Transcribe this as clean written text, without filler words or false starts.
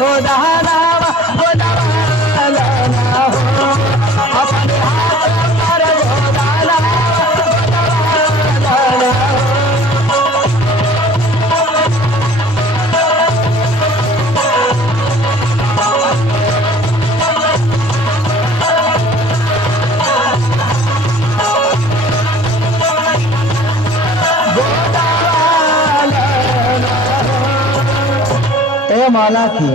गोदानावा गोदावाला हो अपने हाथ पर गोदानावा गोदावाला हो ए मौला की